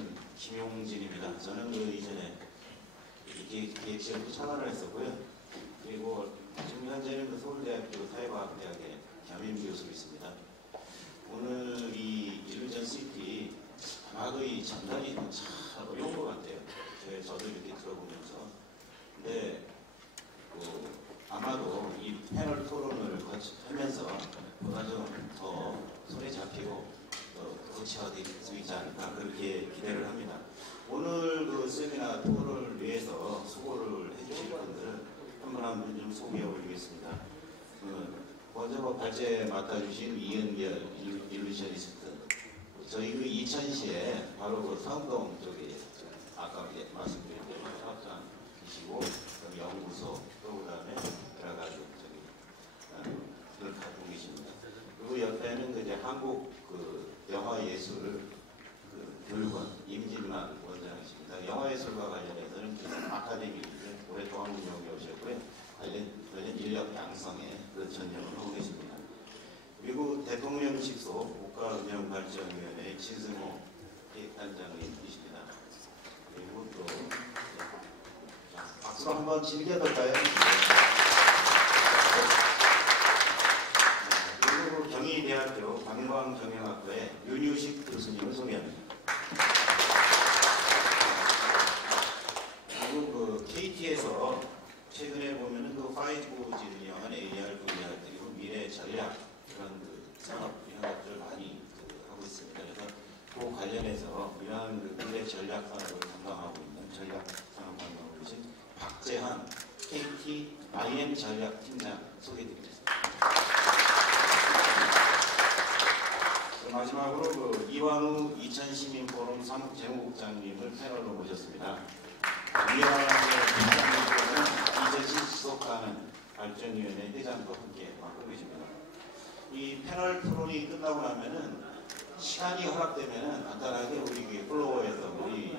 저는 김용진입니다. 저는 이전에 기획실에도 참여를 했었고요. 그리고 지금 현재는 서울대학교 사회과학대학의 겸임 교수로 있습니다. 오늘 이 일루전 시티 아마도 이 전달이 참 어려운 것 같아요. 저도 이렇게 들어보면서. 근데 아마도 이 패널 토론을 하면서 보다 좀 더 손에 잡히고 구체화될 수 있지 않을까 그렇게 기대를 합니다. 오늘 세미나 토론을 위해서 수고를 해주실 분들은 한 분 좀 소개해 올리겠습니다. 먼저 발제 맡아주신 이은별 일루셔니스트. 저희 2000시에 바로 성동 쪽에 아까 말씀드린 대로 사업장이시고 연구소 또 그다음에 여러 가지 그걸 갖고 계십니다. 그리고 옆에는 이제 한국 영화예술 교육원 임진만 원장이십니다. 영화예술과 관련해서는 아카데미를 오랫동안 운영해 오셨고요. 관련 인력 양성에 전념을 하고 계십니다. 그리고 대통령식소 국가운영발전위원회 진승호 기획단장님이십니다. 그리고 또 박수로 한번 즐겨볼까요? 그리고 경희대학교 관광경영학과의 윤유식 교수님을 소개합니다. 그리고 KT에서 최근에 보면은 5G 운영한 AR, VR 그리고 미래 전략 그런 산업 이런 것들을 많이 하고 있습니다. 그래서 그 관련해서 이러한 미래 전략 산업을 담당하고 있는 전략 산업 담당하고 계신 박재환 KT IM 전략 팀장 소개드리겠습니다. 마지막으로 이완우 2000시민 포럼 사무재무국장님을 패널로 모셨습니다. 이완우 부장님께서는 이제시 지속가능 발전위원회 회장과 함께 맡고 계십니다. 이 패널 토론이 끝나고 나면은 시간이 허락되면은 간단하게 우리 플로어에서 우리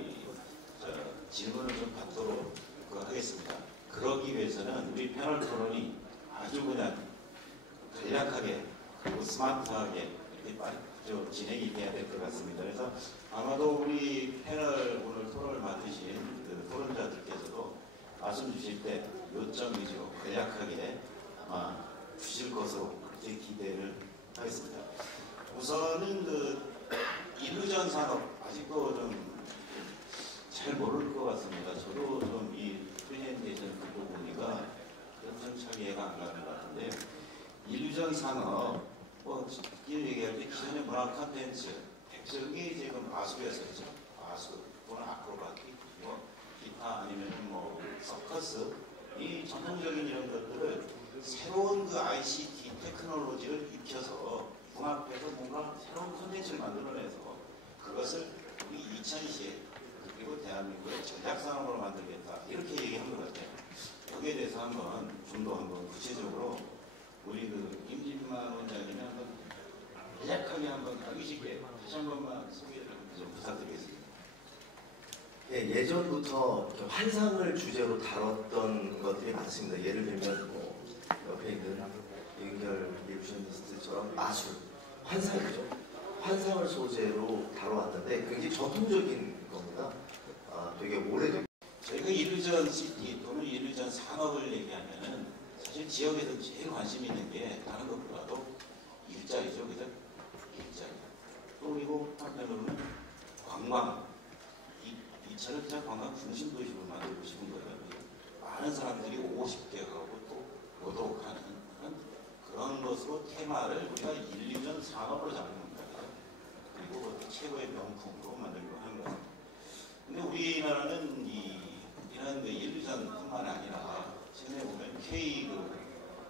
질문을 좀 받도록 하겠습니다. 그러기 위해서는 우리 패널 토론이 아주 그냥 간략하게 그리고 스마트하게 이렇게 빨리 진행이 돼야 될 것 같습니다. 그래서 아마도 우리 패널 오늘 토론을 맡으신 토론자들께서도 말씀 주실 때 요점 위주로 간략하게 아마 주실 것으로 그렇게 기대를 하겠습니다. 우선은 일루전 산업 아직도 좀 잘 모를 것 같습니다. 저도 좀 이 프레젠테이션 듣고 보니까 좀 잘 이해가 안 가는 것 같은데 일루전 산업 얘기할 때 기존의 문화 콘텐츠 핵심이 지금 마술이었었죠. 마술 또는 아크로바틱 기타 아니면 서커스 이 전통적인 이런 것들을 새로운 ICT 테크놀로지를 익혀서 융합해서 뭔가 새로운 콘텐츠를 만들어내서 그것을 우리 2000시에 그리고 대한민국의 전략산업으로 만들겠다 이렇게 얘기한 것 같아요. 여기에 대해서 좀 더 구체적으로 우리 임진만 원장님이 한번 간략하게 하기 쉽게 다시 한 번만 소개를 좀 부탁드리겠습니다. 네, 예전부터 환상을 주제로 다뤘던 것들이 많습니다. 예를 들면 옆에 있는 이은결 일루셔니스트처럼 마술, 환상이죠. 환상을 소재로 다뤄왔는데 굉장히 전통적인 겁니다. 되게 오래된. 저희가 일루전 시티 또는 일루전 산업을 얘기하면은 사실 지역에서 제일 관심 있는 게 다른 것보다도 일자리죠, 그죠? 일자리. 또 그리고 한편으로는 관광. 이차를 그냥 관광 중심 도시로 만들고 싶은 거예요. 많은 사람들이 오고 싶게 하고 또 오도록 하는 그런 것으로 테마를 우리가 일루전 산업으로 잡는 겁니다. 그리고 최고의 명품으로 만들려고 하는 거죠. 근데 우리나라는 이런 일루전뿐만 아니라 최근에 보면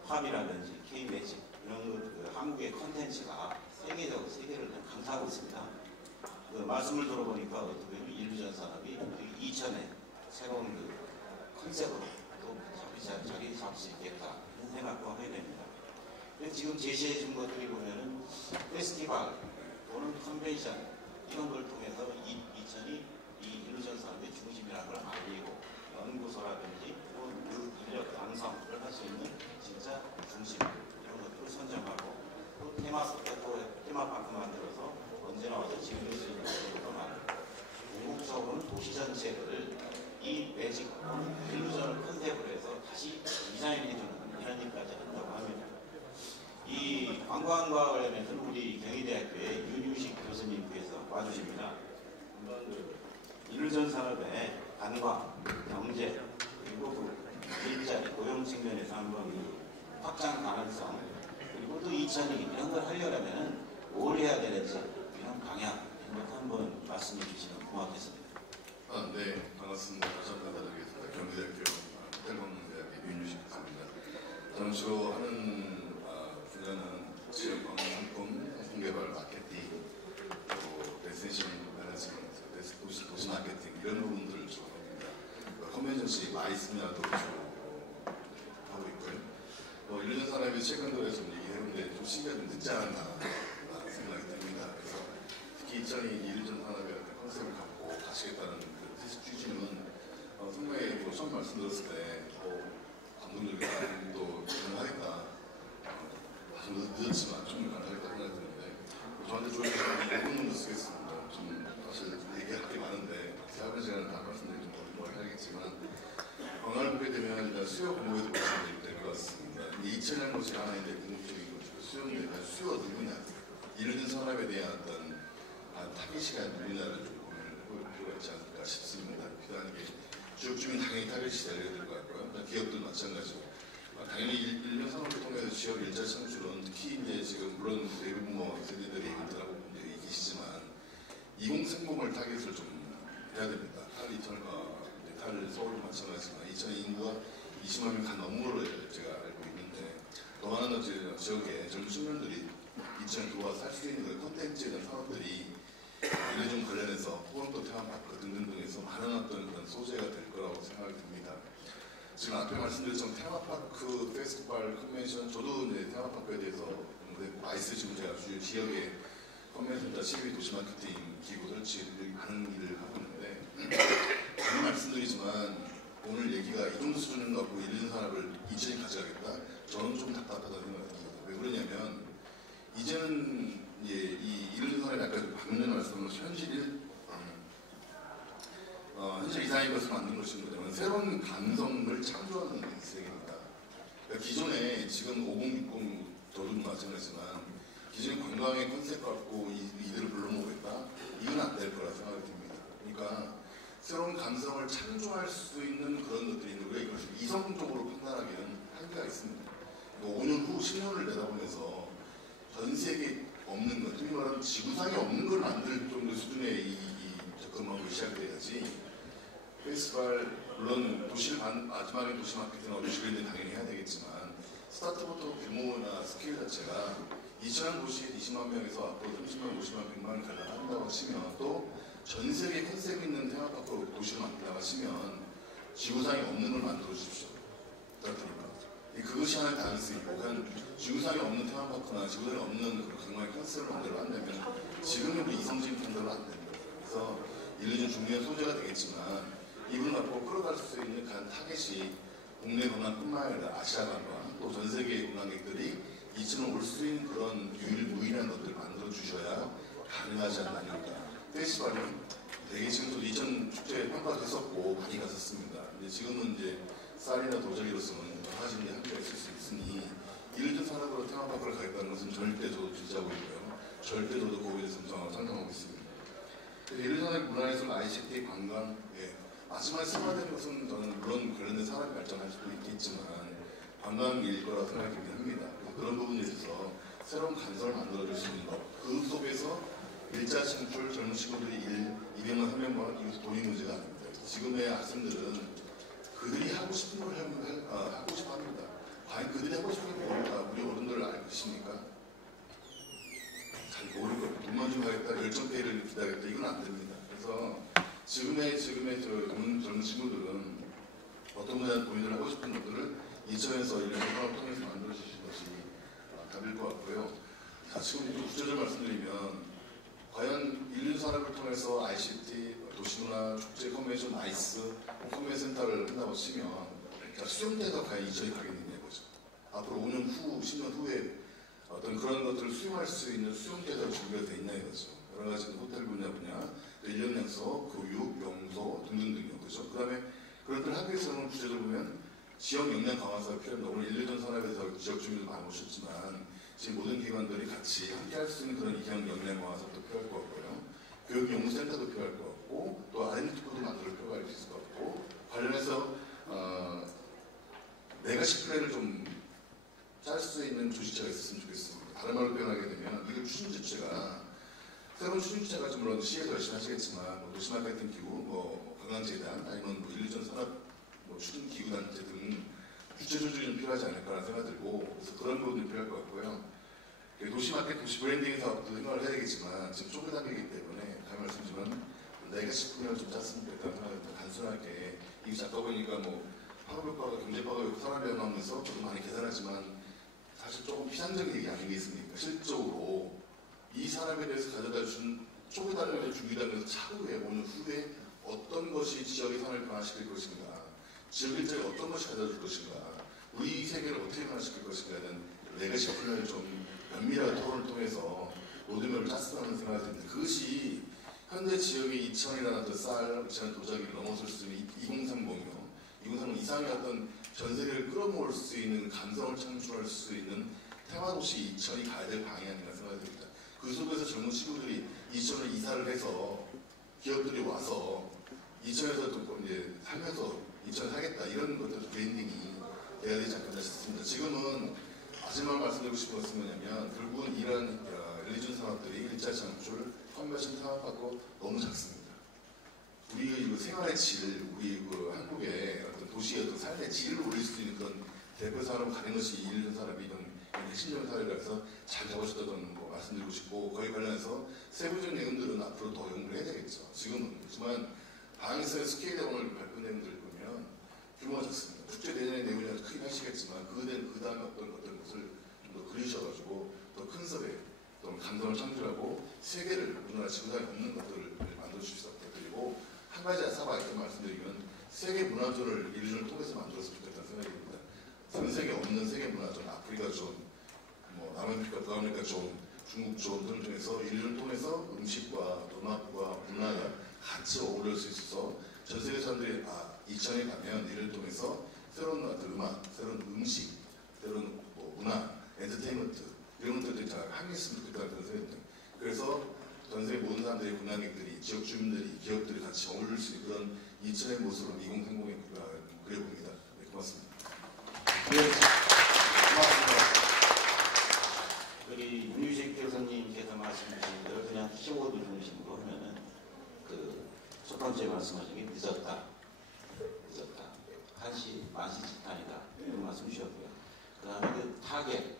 K-팝이라든지 K-매직 이런 한국의 콘텐츠가 세계적으로 세계를 강타하고 있습니다. 말씀을 들어보니까 어떻게 보면 일루전 산업이 2000에 새로운 컨셉으로 또 자리 잡을 수 있겠다 이런 생각도 하게 됩니다. 지금 제시해 준 것들이 보면은 페스티벌 또는 컨벤션 이런 걸 통해서 2000이 이 일루전 산업의 중심이라는 걸 알리고 연구소라든지 또 인력 양성을 할 수 있는 진짜 중심 이런 것들을 선정하고 또 테마파크 만들어서 언제나 와서 즐길 수 있는 것들도 많고 와주십니다. 일전 산업의 관광, 경제, 그리고 그 일자리, 고용 측면에서 한번 이 확장 가능성, 그리고 또 2002 이런 걸 하려면 뭘 해야 되는지 이런 방향 이런 것도 한번 말씀해 주시면 고맙겠습니다. 네, 반갑습니다. 다시 한번 인사드리겠습니다. 경기대학교 호텔관광대학의 윤유식입니다. 저는 주로 하는 분야는 지역관광 상품, 상품개발, 마케팅, 또 데스티네이션 매니지먼트, 도시 마케팅 이런 부분들을 주로 합니다. 컨벤션시 마이스 분야도 주로 하고 있고요. 일련 사람이 최근 들어 좀 얘기해보는데 좀 시기가 좀 늦지 않았나 생각이 듭니다. 그래서 특히 2002 일련 산업의 컨셉을 갖고 가시겠다는 그 취지는 상당히 처음 말씀드렸을 때 감동적이다, 또 가능하겠다, 좀 늦었지만 충분히 가능하겠다 생각이 드는데 저한테 조언을 5분 정도 쓰겠습니다. 좀 사실 얘기할 게 많은데 제가 시간은 다 말씀드리면 해야겠지만 관광을 보게 되면 일단 수요 공급에도 말씀드릴 될 것 같습니다. 2000년 것이 하나 있는데 궁극적인 것이고 수요가 누구냐, 이런 산업에 대한 어떤 타깃이가 누구냐를 좀 고민을 해볼 필요가 있지 않을까 싶습니다. 필요한 게 지역 주민 당연히 타깃이 되어야 될 것 같고요. 기업도 마찬가지고 당연히 일련 산업을 통해서 지역 일자 창출은 특히 이제 지금 물론 대부분 세대들이 얘기들하고 계시지만 2030을 타깃을 좀 해야 됩니다. 달 서울도 마찬가지지만 2000 인구가 20만 명 간 넘는 제가 알고 있는데 또 하나는 지역에 젊은 청년들이 2000 들어와 살 수 있는 콘텐츠에 대한 산업들이 이런 좀 관련해서 혹은 또 테마파크 등등등에서 많은 어떤 그런 소재가 될 거라고 생각이 듭니다. 지금 앞에 말씀드렸지만 테마파크, 페스티벌, 컨벤션, 저도 이제 테마파크에 대해서 마이스 지금 제가 지역의 컨벤션과 시위 도시 마케팅 기구들 지금 많은 일을 하고 있는데 많은 말씀드리지만 오늘 얘기가 이 정도 수준을 갖고 일련 산업을 이전에 가져가겠다? 저는 좀 답답하다는 생각이 듭니다. 왜 그러냐면 이제는 이제 이 일련 산업이 아까 방금 전에 말씀한 현실 이상의 것을 만든 것인 거냐면 새로운 감성을 창조하는 세계입니다. 그러니까 기존에 지금 5060 저도 마찬가지지만 기존 관광의 컨셉 갖고 이들을 불러모으겠다? 이건 안 될 거라 생각이 듭니다. 그러니까 새로운 감성을 창조할 수 있는 그런 것들이 있는데 이것을 이성적으로 판단하기는 한계가 있습니다. 5년 후 10년을 내다보면서 전 세계에 없는 것, 흔히 말하면 지구상에 없는 걸 만들 정도 수준의 이 접근하고 시작돼야지 페스티벌, 물론 마지막에 도시 마케팅 어디시그인데 당연히 해야 되겠지만 스타트부터 규모나 스케일 자체가 2000년 도시에 20만 명에서 앞으로 30만, 50만, 100만을 가려고 한다고 하시면 또 전 세계 컨셉 있는 테마파크 도시를 만들라고 하시면 지구상에 없는 걸 만들어 주십시오. 부탁드립니다. 그것이 하나의 가능성이고 지구상에 없는 테마파크나 지구상에 없는 그런 관광의 컨셉을 만들어 한다면 지금은 그 이성적인 판단은 안 됩니다. 그래서 일련 중요한 소재가 되겠지만 이분을 갖고 끌어갈 수 있는 가장 타겟이 국내 관광뿐만 아니라 아시아 관광 또 전 세계 관광객들이 이쯤은 올 수 있는 그런 유일무이한 것들을 만들어 주셔야 가능하지 않나니까. 페스티벌이 되게 지금도 이전 축제에 평가됐었고 많이 갔었습니다. 근데 지금은 이제 쌀이나 도자기로서는 사실 한계가 있을 수 있으니 일련 산업으로 테마파크를 가겠다는 것은 절대 저도 지지하고 있고요. 절대 저도 거기에 대해서 찬성하고 있습니다. 일련 산업 문화예술, ICT, 관광, 마지막에 승화되는 것은 저는 물론 관련된 산업이 발전할 수도 있겠지만 관광일 거라고 생각이 합니다. 그런 부분에 있어서 새로운 감성을 만들어줄 수 있는 것, 그 속에서 일자 창출 젊은 친구들이 200만, 300만 이것도 돈이 문제가 아닙니다. 지금의 학생들은 그들이 하고 싶은 걸 하고 싶어 합니다. 과연 그들이 하고 싶은 게 뭘까? 우리 어른들 알고 계십니까? 잘 모를 거예요. 돈만 좀 하겠다, 열정페이를 기다리겠다, 이건 안 됩니다. 그래서 지금의 젊은 친구들은 어떤 분야 고민을 하고 싶은 것들을 이천에서 이런 상황을 통해서 만들어 주시는 것이 답일 것 같고요. 자, 지금 좀 구체적으로 말씀드리면 과연 일련 산업을 통해서 ICT, 도시문화, 축제, 컨벤션, 아이스, 컨벤센터를 한다고 치면 수용대가 과연 이천이 가겠느냐 이거죠. 앞으로 5년 후, 10년 후에 어떤 그런 것들을 수용할 수 있는 수용대가 준비가 되어 있나 이거죠. 여러 가지 호텔 분야, 일련 약속, 교육, 명소 등등등요. 그죠? 그 다음에 그런 것들을 하기 위해서는 구체적으로 보면 지역 역량 강화사가 필요합니다. 오늘 일련 산업에서 지역 주민들 많이 오셨지만 지금 모든 기관들이 같이 함께 할 수 있는 그런 이형 역량 강화사도 필요할 것 같고요. 교육연구센터도 필요할 것 같고 또 R&D도 만들 필요가 있을 것 같고 관련해서 레가시 플랜을 좀 짤 수 있는 조직체가 있었으면 좋겠습니다. 다른 말로 표현하게 되면 이게 추진 주체가 새로운 추진 주체가 좀 물론 시에서 열심히 하시겠지만 뭐 도시 마케팅 기구, 뭐 관광재단 아니면 뭐 인류전 산업 뭐 추진 기구 단체 등 주체 조직이 좀 필요하지 않을까라는 생각이 들고 그래서 그런 부분이 필요할 것 같고요. 도시 마케팅, 도시 브랜딩 사업도 생각을 해야 되겠지만 지금 초기 단계이기 때문에 다른 말씀이지만 레가시 플랜을 좀 짰으면 좋겠다는 생각이 단순하게 이 작가 보니까 뭐 산업효과가 경제효과가 있고 산업변화하면서 저도 많이 계산하지만 사실 조금 피상적인 얘기 아니겠습니까? 실적으로 이 산업에 대해서 가져다 준 초기 단계에서 중기 단계에서 차후에 오는 후에 어떤 것이 지역의 산업을 변화시킬 것인가, 지역 일자리 어떤 것이 가져다 줄 것인가, 우리 세계를 어떻게 변화시킬 것인가는 레가시 플랜을 좀 면밀하게 토론을 통해서 로드맵을 짰으면 하는 생각이 듭니다. 그것이 현재 지역의 2000이라는 쌀, 2000 도자기를 넘어설 수 있는 2030이요. 2030 이상의 어떤 전 세계를 끌어모을 수 있는 감성을 창출할 수 있는 테마도시 2000이 가야 될 방향이라는 생각이 듭니다. 그 속에서 젊은 친구들이 2000을 이사를 해서 기업들이 와서 2000에서 또 이제 살면서 2000을 하겠다 이런 것들 브랜딩이 돼야 되지 않겠나 싶습니다. 지금은 마지막 말씀드리고 싶은 것은 뭐냐면 결국은 이런 릴리전 산업들이 일자 창출, 컨벤션 상업하고 너무 작습니다. 우리의 그 생활의 질, 우리 그 한국의 어떤 도시의 어떤 삶의 질을 올릴 수 있는 그런 대표 산업을 가는 것이 릴리전 산업이든 핵심적인 사례라서 잘 잡으셨다는 거 말씀드리고 싶고 거기에 관련해서 세부적인 내용들은 앞으로 더 연구를 해야 되겠죠. 지금은 그렇지만 방에서의 스케일에 오늘 발표 내용들을 보면 규모가 작습니다. 축제 내년의 내용이 아주 크긴 하시겠지만 그 다음에 어떤 것을 좀 더 그리셔가지고 더 큰 섭외, 또 감동을 창출하고 세계를 우리나라 지구상에 없는 것들을 만들어 주시기 부탁드리고 한 가지 사업 아이템 말씀드리면 세계 문화존을 일본을 통해서 만들었으면 좋겠다는 생각이 듭니다. 전 세계 없는 세계 문화존, 아프리카 존, 뭐 남아메리카, 북아메리카 존, 중국 존 등을 통해서 일본을 통해서 음식과 문화가 같이 어우러질 수 있어서 전 세계 사람들이 2000에 가면 이를 통해서 새로운 어떤 음악, 새로운 음식, 새로운 뭐 문화, 엔터테인먼트 이런 것들이 다 함께했으면 좋겠다는 생각이 듭니다. 그래서 전 세계 모든 사람들이, 관광객들이, 지역 주민들이, 기업들이 같이 어울릴 수 있는 그런 2000의 모습으로 2030에 그려봅니다. 네, 고맙습니다. 네, 고맙습니다. 우리 윤유식 교수님께서 말씀 주신 대로 그냥 키워드 중심으로 하면은 그 첫 번째 말씀하신 게 늦었다. 1시, 만시 집단이다. 이런 말씀 주셨고요. 그 다음에 그 타겟,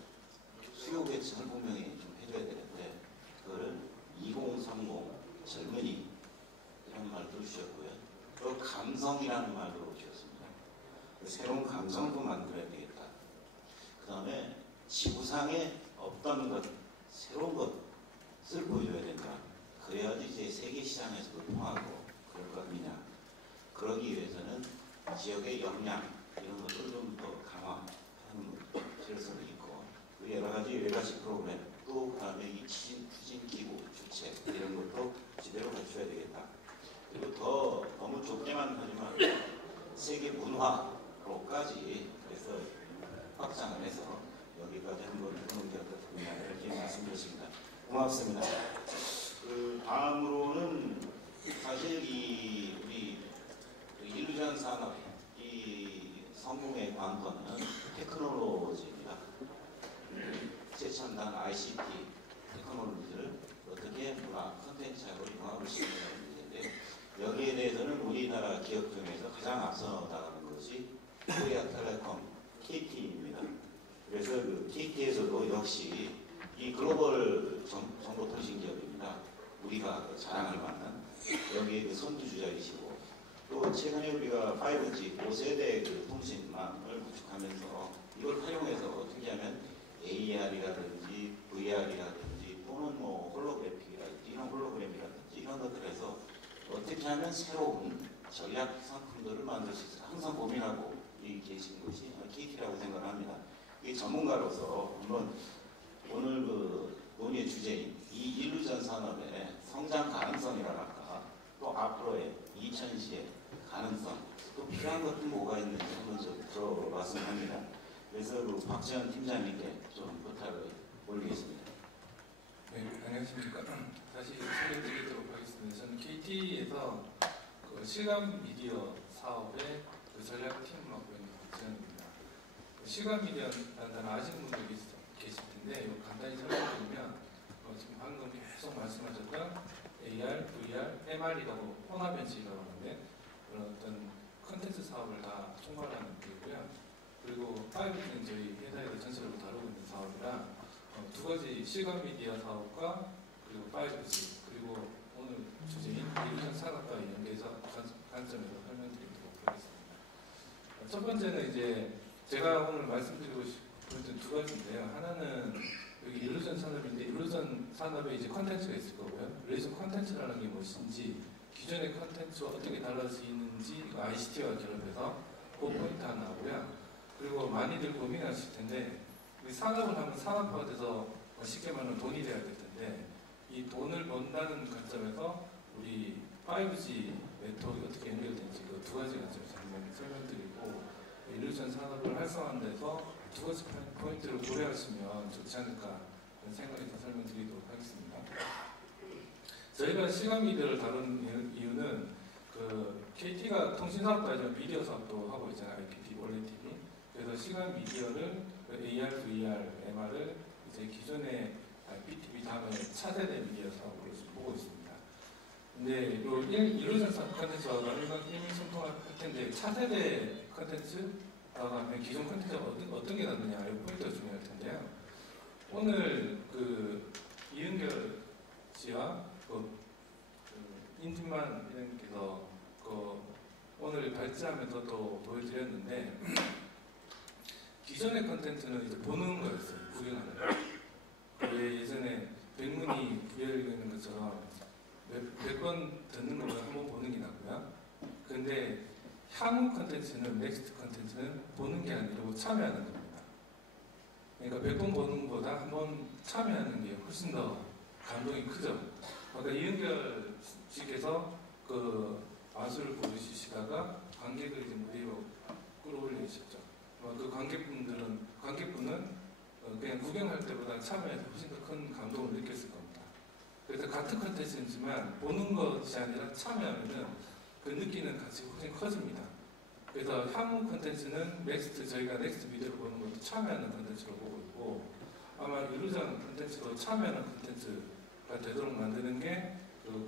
수요 계층을 분명히 좀 해줘야 되는데 그거를 2030 젊은이 이런 말도 주셨고요. 또 감성이라는 말도 주셨습니다. 새로운 감성도 만들어야 되겠다. 그 다음에 지구상에 없던 것, 새로운 것을 보여줘야 된다. 그래야지 이제 세계 시장에서도 통하고 그럴 것 아니냐. 그러기 위해서는 지역의 역량 이런 것을 좀 더 강화하는 필요성이 있고 또 여러 가지 레가시 프로그램 또 그다음에 이 추진 기구 주체 이런 것도 제대로 갖춰야 되겠다. 그리고 더 너무 좁게만 하지만 세계 문화로까지 그래서 확장을 해서 여기까지 한번 해보는 게 어떻겠냐 이렇게 말씀드렸습니다. 고맙습니다. 그 다음으로는 사실 우리 일루전 산업 이 성공의 관건은 테크놀로지입니다. 최첨단 ICT 테크놀로지를 어떻게 문화 콘텐츠하고 융합을 시키는 문제인데 여기에 대해서는 우리나라 기업 중에서 가장 앞서 나가는 것이 코리아텔레콤 KT입니다. 그래서 그 KT에서도 역시 이 글로벌 정보통신기업입니다. 우리가 자랑할 만한 여기에 그 선두주자이시고 또 최근에 우리가 5G 5세대 그 통신망을 구축하면서 이걸 활용해서 어떻게 하면 AR이라든지 VR이라든지 또는 뭐 홀로그래픽이라든지 이런 홀로그램이라든지 이런 것들에서 어떻게 하면 새로운 전략 상품들을 만들 수 있을까 항상 고민하고 계신 것이 KT라고 생각을 합니다. 이 전문가로서 한번 오늘 그 논의의 주제인 이 일루전 산업의 성장 가능성이랄까 또 앞으로의 2000시의 가능성 또 필요한 것들 뭐가 있는지 한번 좀 들어봤으면 합니다. 그래서 그 박지현 팀장님께 좀 부탁을 올리겠습니다. 네, 안녕하십니까. 다시 설명드리도록 하겠습니다. 있습니다. 저는 KT에서 그 실감 미디어 사업의 그 전략팀을 맡고 있는 박지현입니다. 실감 미디어라는 아시는 분들이 계실 텐데 이거 간단히 설명드리면 지금 방금 계속 말씀하셨던 AR, VR, MR이라고 혼합현실이라고 하는데 그런 어떤 컨텐츠 사업을 다 총괄하는 분이고요. 그리고 5G는 저희 회사에서 전체적으로 다루고 있는 사업이라 두 가지 실감 미디어 사업과 그리고 5G 그리고 오늘 주제인 이루전 산업과 연계해서 관점에서 설명드리도록 하겠습니다. 첫 번째는 이제 제가 오늘 말씀드리고 싶은 두 가지인데요. 하나는 여기 일루전 산업인데 일루전 산업에 이제 컨텐츠가 있을 거고요. 일루전 컨텐츠라는 게 무엇인지 기존의 컨텐츠와 어떻게 달라지는지 ICT와 결합해서 그 포인트 하나 하고요. 그리고 많이들 고민하실 텐데 산업을 하면 산업화돼서 쉽게 말하면 돈이 돼야 될 텐데 이 돈을 번다는 관점에서 우리 5G 네트워크가 어떻게 연결되는지 그 두 가지 관점에서 설명드리고 일루전 산업을 활성화하는 데서 두 가지 포인트를 고려하시면 좋지 않을까 그런 생각에서 설명드리도록 하겠습니다. 저희가 시각 미디어를 다루는 이유는 그 KT가 통신사업도 하지만 미디어 사업도 하고 있잖아요. IPTV, 원래 TV. 그래서 시각 미디어를 AR, VR, MR을 이제 기존의 IPTV 다음에 차세대 미디어 사업으로 보고 있습니다. 근데 요 일루전 컨텐츠와 일맥상통할 텐데 차세대 컨텐츠라고 하면 기존 컨텐츠가 어떤 게 낫느냐 이 포인트가 중요할 텐데요. 오늘 그 이은결 씨와 인팀만 회장님께서 오늘 발제하면서 또 보여드렸는데 기존의 컨텐츠는 이제 보는 거였어요. 구경하는 거. 왜 예전에 백문이 불여일견인 것처럼 몇 번 듣는 것보다 한 번 보는 게 낫고요. 근데 향후 컨텐츠는 넥스트 컨텐츠는 보는 게 아니고 참여하는 겁니다. 그러니까 100번 보는 것보다 한 번 참여하는 게 훨씬 더 감동이 크죠. 아까 이은결 씨께서 그 마술을 보여주시다가 관객을 이제 무대로 끌어올리셨죠. 그 관객분은 그냥 구경할 때보다 참여해서 훨씬 더 큰 감동을 느꼈을 겁니다. 그래서 같은 컨텐츠지만 보는 것이 아니라 참여하면은 그 느끼는 가치가 훨씬 커집니다. 그래서 향후 컨텐츠는 저희가 넥스트 미디어를 보는 것도 참여하는 컨텐츠로 보고 있고 아마 일루전 컨텐츠도 참여하는 컨텐츠가 되도록 만드는 게 그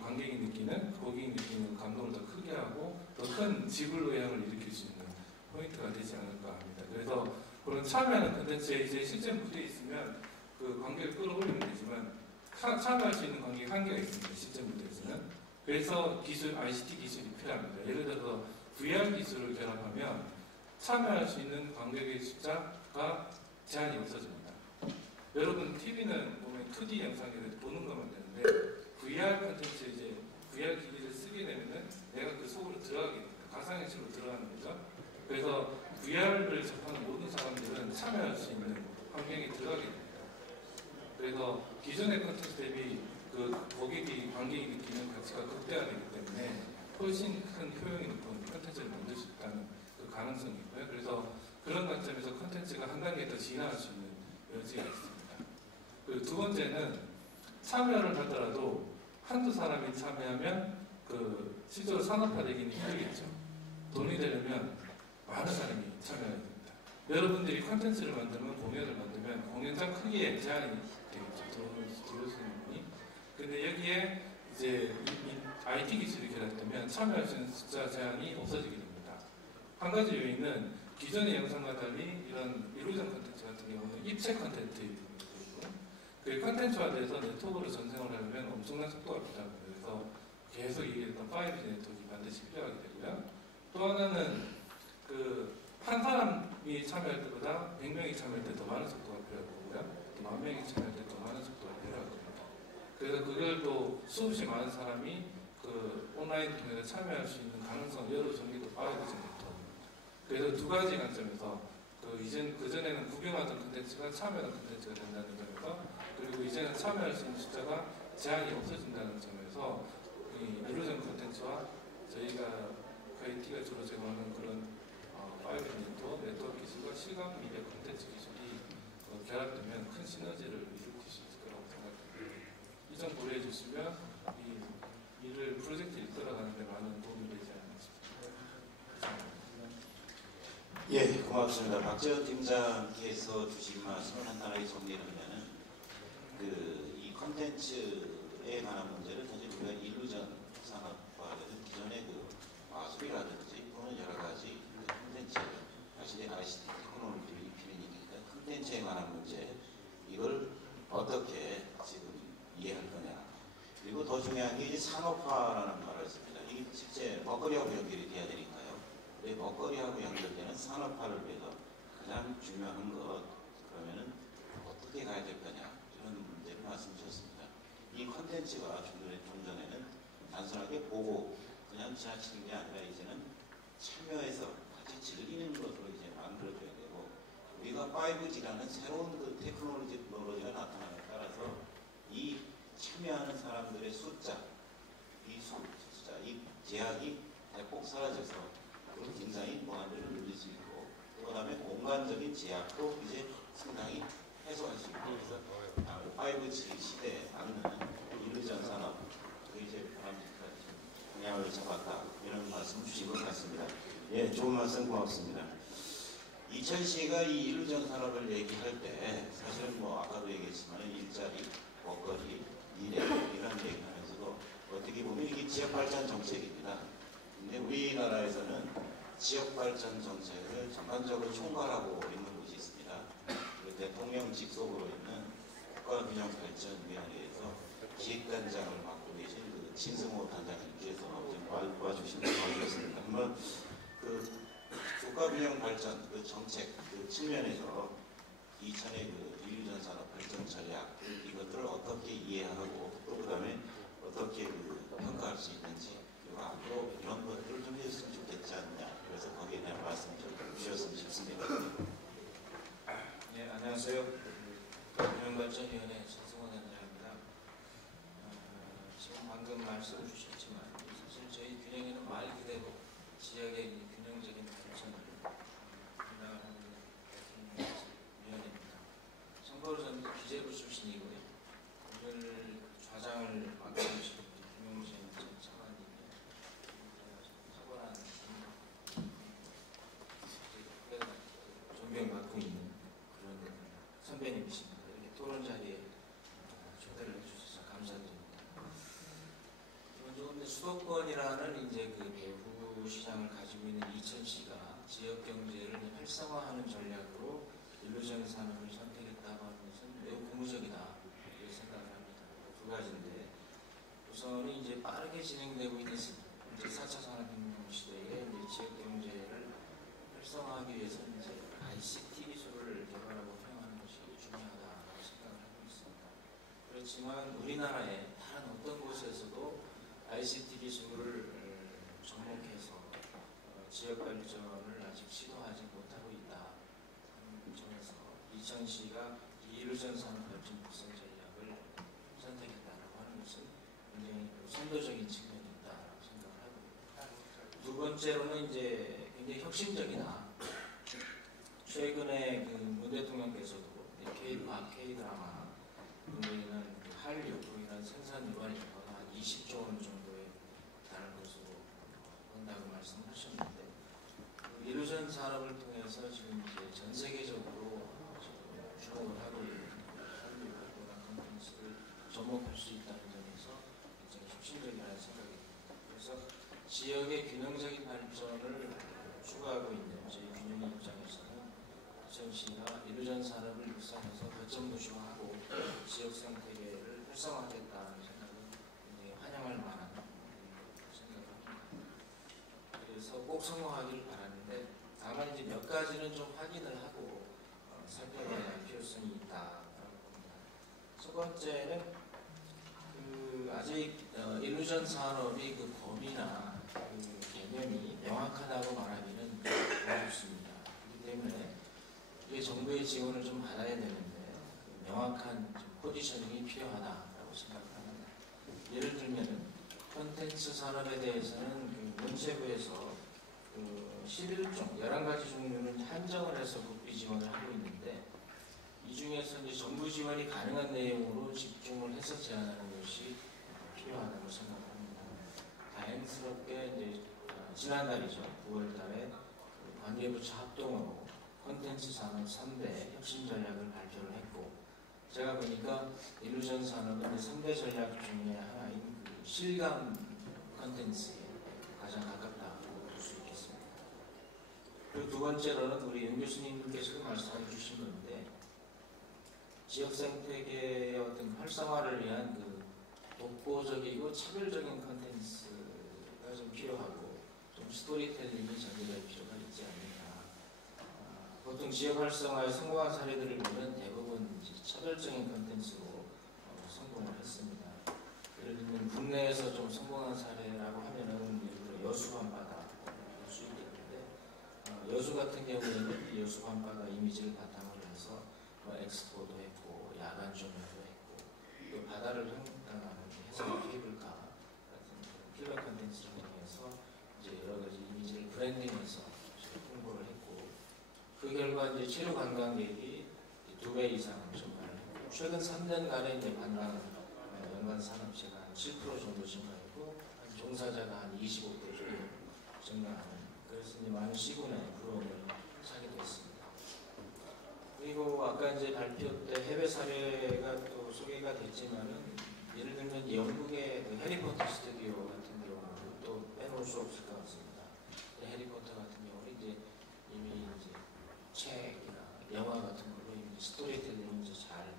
관객이 느끼는 감동을 더 크게 하고 더 큰 지불 의향을 일으킬 수 있는 포인트가 되지 않을까 합니다. 그래서 그런 참여하는 컨텐츠에 이제 실제 무대에 있으면 그 관객을 끌어올리면 되지만 참여할 수 있는 관객이 한계가 있습니다. 실제 무대에서는. 그래서 ICT 기술이 필요합니다. 예를 들어서 VR 기술을 결합하면 참여할 수 있는 관객의 숫자가 제한이 없어집니다. 여러분 TV는 보면 2D 영상을 보는 것만 되는데 VR 컨텐츠 이제 VR 기기를 쓰게 되면은 내가 그 속으로 들어가게 됩니다. 가상현실로 들어가는 거죠. 그래서 VR을 접하는 모든 사람들은 참여할 수 있는 환경에 들어가게 됩니다. 그래서 기존의 컨텐츠 대비 그 관객이 느끼는 가치가 극대화되기 때문에 훨씬 큰 효용이 높은 컨텐츠를 만들 수 있다는 그 가능성이 있고요. 그래서 그런 관점에서 컨텐츠가 한 단계 더 진화할 수 있는 여지가 있습니다. 그 두 번째는 참여를 하더라도 한두 사람이 참여하면 그 실제로 산업화되기는 힘들겠죠. 돈이 되려면 많은 사람이 참여해야 됩니다. 여러분들이 컨텐츠를 만들면 공연을 만들면 공연장 크기에 제한이 되겠죠. 들어올 수 있는 분이. 근데 여기에 이제 IT 기술이 결합되면 참여할 수 있는 숫자 제한이 없어지게 됩니다. 한 가지 요인은 기존의 영상과 달리 이런 일루전 컨텐츠 같은 경우는 입체 컨텐츠이고 그 컨텐츠화돼서 네트워크로 전송을 하려면 엄청난 속도가 필요합니다. 그래서 계속 얘기했던 5G 네트워크가 반드시 필요하게 되고요. 또 하나는 한 사람이 참여할 때보다 100명이 참여할 때 더 많은 속도가 필요할 거고요. 또 10,000명이 참여할 때 더 많은 속도가 필요할 겁니다. 그래서 그걸 또 수없이 많은 사람이 그 온라인 통해서 참여할 수 있는 가능성 열어주는 게 또 5G 네트워크입니다. 그래서 두 가지 관점에서 그전에는 구경하던 컨텐츠가 참여하는 컨텐츠가 된다는 점에서 그리고 이제는 참여할 수 있는 숫자가 제한이 없어진다는 점에서 이 일루전 컨텐츠와 저희가 KT가 주로 제공하는 그런 5G 네트워크 기술과 실감 미디어 콘텐츠 기술이 결합되면 큰 시너지를 일으킬 수 있을 거라고 생각합니다. 이 점 고려해 주시면 이 일을 프로젝트를 이끌어가는데 많은 도움이 되지 않나 싶습니다. 예, 고맙습니다. 박재원 팀장께서 주신 말씀을 간단하게 정리하면은 이 컨텐츠에 관한 문제를 사실 우리가 일루전 산업화라든 기존의 마술이라든지 또는 여러 가지 컨텐츠, 사실 ICT 테크놀로지를 입히는 얘기니까 컨텐츠에 관한 문제 이걸 어떻게 지금 이해할 거냐. 그리고 더 중요한 게 이제 산업화라는 말을 씁니다. 이게 실제 먹거리하고 연결이 돼야 되니까요. 근데 먹거리하고 연결되는 산업화를 위해서 가장 중요한 것 그러면은 어떻게 가야 될 거냐 이런 문제를 말씀 주셨습니다. 이 컨텐츠가 좀 전에는 단순하게 보고 그냥 지나치는 게 아니라 이제는 참여해서 같이 즐기는 것으로 이제 만들어져야 되고 우리가 5G라는 새로운 테크놀로지가 나타남에 따라서 이 참여하는 사람들의 숫자, 이 제약이 대폭 사라져서 굉장히 무한대로 늘릴 수 있고 또 그다음에 공간적인 제약도 이제 상당히 해소할 수 있고 그래서 5G 시대에 맞는 일루전 산업 이제 방향을 잡았다 이런 말씀 주신 것 같습니다. 예, 좋은 말씀 고맙습니다. 이천 씨가 이 일루전 산업을 얘기할 때 사실은 아까도 얘기했지만 일자리, 먹거리, 미래 이런 얘기하면서도 어떻게 보면 이게 지역발전 정책입니다. 근데 우리나라에서는 지역발전 정책을 전반적으로 총괄하고 있는 곳이 있습니다. 대통령 직속으로 있는 국가균형발전위원회에서 기획단장을 맡고 계신 진승호 단장님께서 좀 도와주시면 고맙겠습니다. 한번 국가균형발전 정책 측면에서 이천의 일루전 산업 발전 전략 이것들을 어떻게 이해하고 또 그다음에 어떻게 평가할 수 있는지 그리고 앞으로 이런 것들을 좀 해줬으면 좋겠지 않냐 그래서 거기에 대한 말씀 좀 주셨으면 싶습니다. 네, 안녕하세요. 국가균형발전위원회 진승호 단장입니다. 지금 방금 말씀 주셨지만 사실 저희 균형에는 말 그대로 지역의 균형적인 발전을 담당하는 위원회입니다. 참고로 저는 기재부 출신이고요. 오늘 좌장을 맡고 계신 김용진 전 차관님이 탁월한 존경받고 있는 그런 선배님이십니다. 이렇게 토론 자리에 초대를 해주셔서 감사드립니다. 기본적으로 수도권이라는 이제 배후 시장을 가지고 있는 이천시가 지역 경제를 활성화하는 전략으로 일루전 산업을 선택했다고 하는 것은 매우 고무적이다 이렇게 생각을 합니다. 두 가지인데 우선은 이제 빠르게 진행되고 있는 이제 4차 산업혁명 시대에 이제 지역 경제를 활성화하기 위해서 이제 ICT 기술을 개발하고 활용하는 것이 중요하다고 생각을 하고 있습니다. 그렇지만 우리나라의 다른 어떤 곳에서도 ICT 기술을 접목해서 지역 발전을 아직 시도하지 못하고 있다 하는 점에서 이천시가 일루전 산업 발전 구성 전략을 선택했다라고 하는 것은 굉장히 선도적인 측면이 있다라고 생각을 하고 두 번째로는 이제 굉장히 혁신적이다. 최근에 문 대통령께서도 K-팝, K-드라마 문제는 한류로 인한 생산 일환이가 한 20조 원 정도에 달할 것으로 본다고 말씀하셨는데 일루전 산업을 통해서 지금 이제 전 세계적으로 주목을 하고 있는 한류나 콘텐츠를 접목할 수 있다는 점에서 굉장히 혁신적이라는 생각이 듭니다. 그래서 지역의 균형적인 발전을 추구하고 있는 저희 균형 입장에서는 이천시가 일루전 산업을 육성해서 거점 도시화하고 지역 생태계를 활성화하겠다는 생각은 굉장히 환영할 만한 생각을 합니다. 그래서 꼭 성공하기를 바라는데 다만 이제 몇 가지는 좀 확인을 하고 살펴봐야 할 필요성이 있다라고 봅니다. 첫 번째는 아직 일루전 산업이 범위나 개념이 명확하다고 말하기는 어렵습니다. 그렇기 때문에 이게 정부의 지원을 좀 받아야 되는데 명확한 포지셔닝이 필요하다라고 생각합니다. 예를 들면 콘텐츠 산업에 대해서는 문체부에서 11종, 11가지 종류는 한정을 해서 국비 지원을 하고 있는데 이 중에서 이제 정부 지원이 가능한 내용으로 집중을 해서 제안하는 것이 필요하다고 생각합니다. 다행스럽게 이제 지난달이죠. 9월달에 관계부처 합동으로 콘텐츠 산업 3대 혁신 전략을 발표를 했고, 제가 보니까 일루전 산업은 3대 전략 중에 하나인 그 실감 콘텐츠에 가장 가깝다고 볼 수 있겠습니다. 그리고 두 번째로는 우리 윤 교수님께서도 말씀해 주신 건데, 지역 생태계의 어떤 활성화를 위한 그 독보적이고 차별적인 콘텐츠가 좀 필요하고, 좀 스토리텔링이 전개될 필요가 있지 않느냐. 보통 지역 활성화에 성공한 사례들을 보면 대부분 이제 차별적인 콘텐츠로 성공을 했습니다. 예를 들면 국내에서 좀 성공한 사례라고 하면은 예를 들어 여수 밤바다 볼 수 있겠는데, 여수 같은 경우에는 여수 밤바다 이미지를 바탕으로 해서 엑스포도 했고 야간 조명도 했고, 또 바다를 형상하는 해상 케이블카 같은 필러 콘텐츠를 통해서 이제 여러 가지 이미지를 브랜딩해서 홍보를 했고, 그 결과 이제 체류 관광객이 2배 이상 증가했고, 최근 3년간의 이제 관광 연간 산업체가 한 7% 정도 증가했고, 종사자가 한 25% 정도 증가하는, 그래서 이제 많은 시군의 부러움을 사게 됐습니다. 그리고 아까 이제 발표 때 해외 사례가 또 소개가 됐지만은, 예를 들면 영국의 그 해리포터 스튜디오 같은 경우는 또 빼놓을 수 없을 것 같습니다. 해리포터 같은 경우는 이제 이미 이제 책이나 영화 같은 걸로 이미 스토리텔링이 이제 잘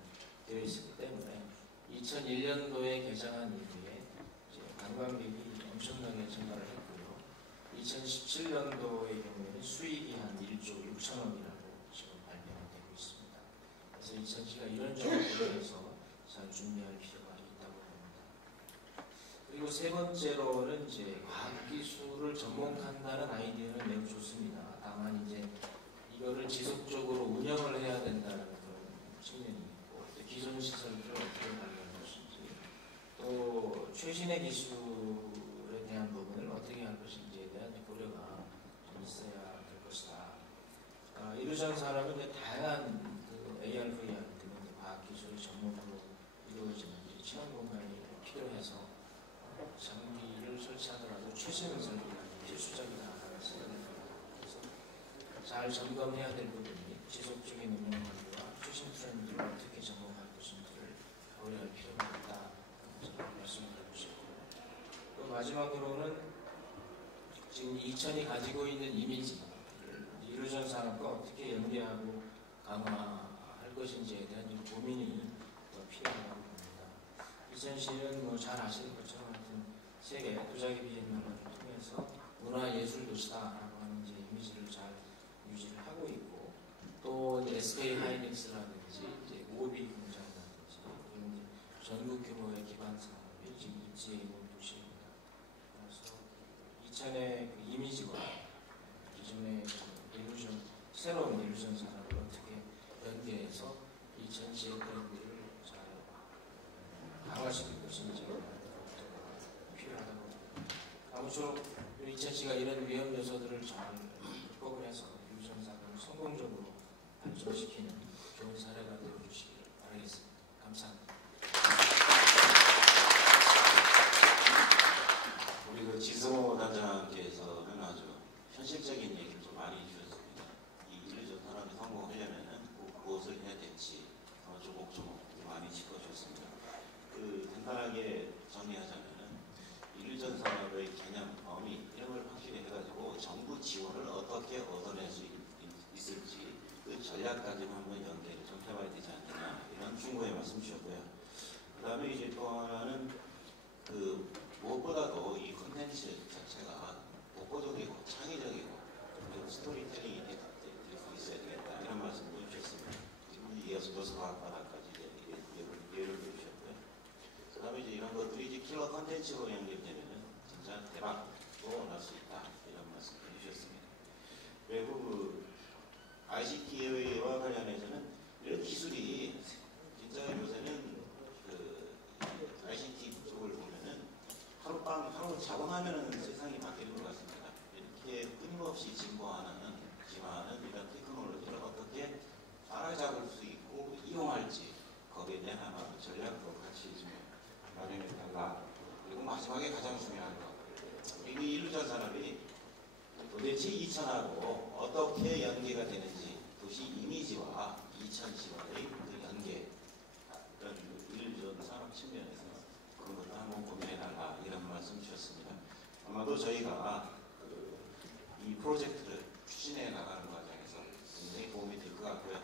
되어 있었기 때문에 2001년도에 개장한 이후에 이제 관광객이 엄청나게 증가를 했고요. 2017년도의 경우에는 수익이 한 1조 6천억이라고 지금 발표가 되고 있습니다. 그래서 2017가 이런 쪽으로 해서 잘 준비할 필요가 있다고 봅니다. 그리고 세 번째로는 이제 과학기술을 접목한다는 아이디어는 매우 좋습니다. 다만 이제 이거를 지속적으로 운영을 해야 된다는 그런 측면이 있고, 또 기존 시설들을 어떻게 관리할 것인지, 또 최신의 기술에 대한 부분을 어떻게 할 것인지에 대한 고려가 좀 있어야 될 것이다. 일루전 산업은 이제 다양한 그 AR, VR 등의 과학기술의 접목으로 이루어지는 체험 공간이 필요해서 장비를 설치하더라도 최신 설비가 필수적이다라는 생각이 듭니다. 그래서 잘 점검해야 될 부분이 지속적인 운영 관리와 최신 트렌드를 어떻게 점검할 것인지를 고려할 필요가 있다. 저는 말씀드리고 싶고요. 또 마지막으로는 지금 이천이 가지고 있는 이미지, 일루전 산업과 어떻게 연계하고 강화할 것인지에 대한 고민이 더 필요하다고 봅니다. 이천시는 뭐 잘 아시는 것처럼 하여튼 세계 도자기 비엔날레를 통해서 문화예술 도시다라고 하는 이제 이미지를 잘 유지를 하고 있고, 또 SK 하이닉스라든지 이제 오비 공장이라든지 이런 이제 전국 규모의 기반 산업이 지금 입지에 있는 도시입니다. 그래서 이천의 그 이미지와 기존의 일루전, 새로운 일루전 산업을 어떻게 연계해서 이천시의 트렌드를 잘 강화시킬 것인지 필요하다고 봅니다. 아무쪼록 이천시가 이런 위험 요소들을 잘 극복을 해서 일루전 산업을 성공적으로 발전시키는 좋은 사례가 되어주시길 바라겠습니다. 감사합니다. 우리 그 지성호 단장께서는 아주 현실적인 얘기를 좀 많이 해주셨습니다. 이 일루전 산업이 성공하려면은 무엇을 해야 될지 조목조목 많이 짚어주셨습니다. 그 간단하게 정리하자면은 일루전 산업의 개념, 범위 이런 걸 확실히 해가지고 정부 지원을 어떻게 얻어낼 수 있을지 그 전략까지 한번 연계를 좀 해봐야 되지 않느냐, 이런 충고의 말씀 주셨고요. 그 다음에 이제 또 하나는 그 무엇보다도 이 콘텐츠 자체가 독보적이고 창의적이고 좀 스토리텔링이 될 수 있어야 되겠다, 이런 말씀도 주셨습니다. 여수 과학바다까지 예를 들으셨고요. 그 다음에 이제 이런 것들이 이제 킬러 콘텐츠로 연결되면은 진짜 대박도 날 수 있다, 이런 말씀 해주셨습니다. 그리고 그 ICT와 관련해서는 이런 기술이 진짜 요새는 그 ICT 쪽을 보면은 하루 자고 나면은 세상이 바뀌는 것 같습니다. 이렇게 끊임없이 진보하는 이런 테크놀로지를 어떻게 따라잡을 수 있고 이용할지, 거기에 대한 아마 전략도 같이 좀 마련해 달라. 그리고 마지막에 가장 중요한 거, 이 일루전 산업이 도대체 이천하고 어떻게 연계가 되는지 도시 이미지와 이천시와의 그 연계, 그런 일루전 산업 측면에서 그런 것도 한번 고민해달라 이런 말씀 주셨습니다. 아마도 저희가 이 프로젝트를 추진해 나가는 과정에서 굉장히 도움이 될 것 같고요.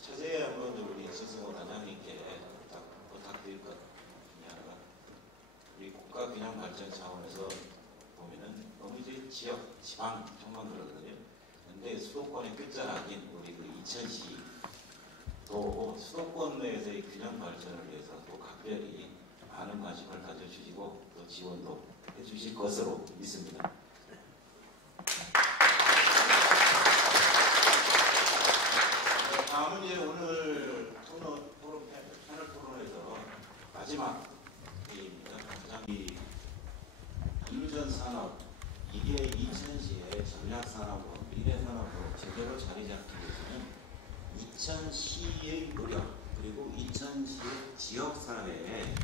차제에 한번 우리 진승호 단장님께 부탁드릴 것 중에 하나가 우리 국가 균형 발전 차원에서 보면은 너무 이제 지역, 지방 쪽만 그러거든요. 근데 수도권의 끝자락인 우리 그 이천시 또 수도권 내에서의 균형 발전을 위해서 또 각별히 많은 관심을 가져주시고 또 지원도 해주실 것으로 믿습니다. 다음은 이제 오늘 토론 패널 토론에서 마지막 회의입니다. 가장 이 일루전 산업 이게 이천시의 전략 산업으로 미래 산업으로 제대로 자리 잡기 위해서는 이천시의 노력 그리고 이천시의 지역 사회의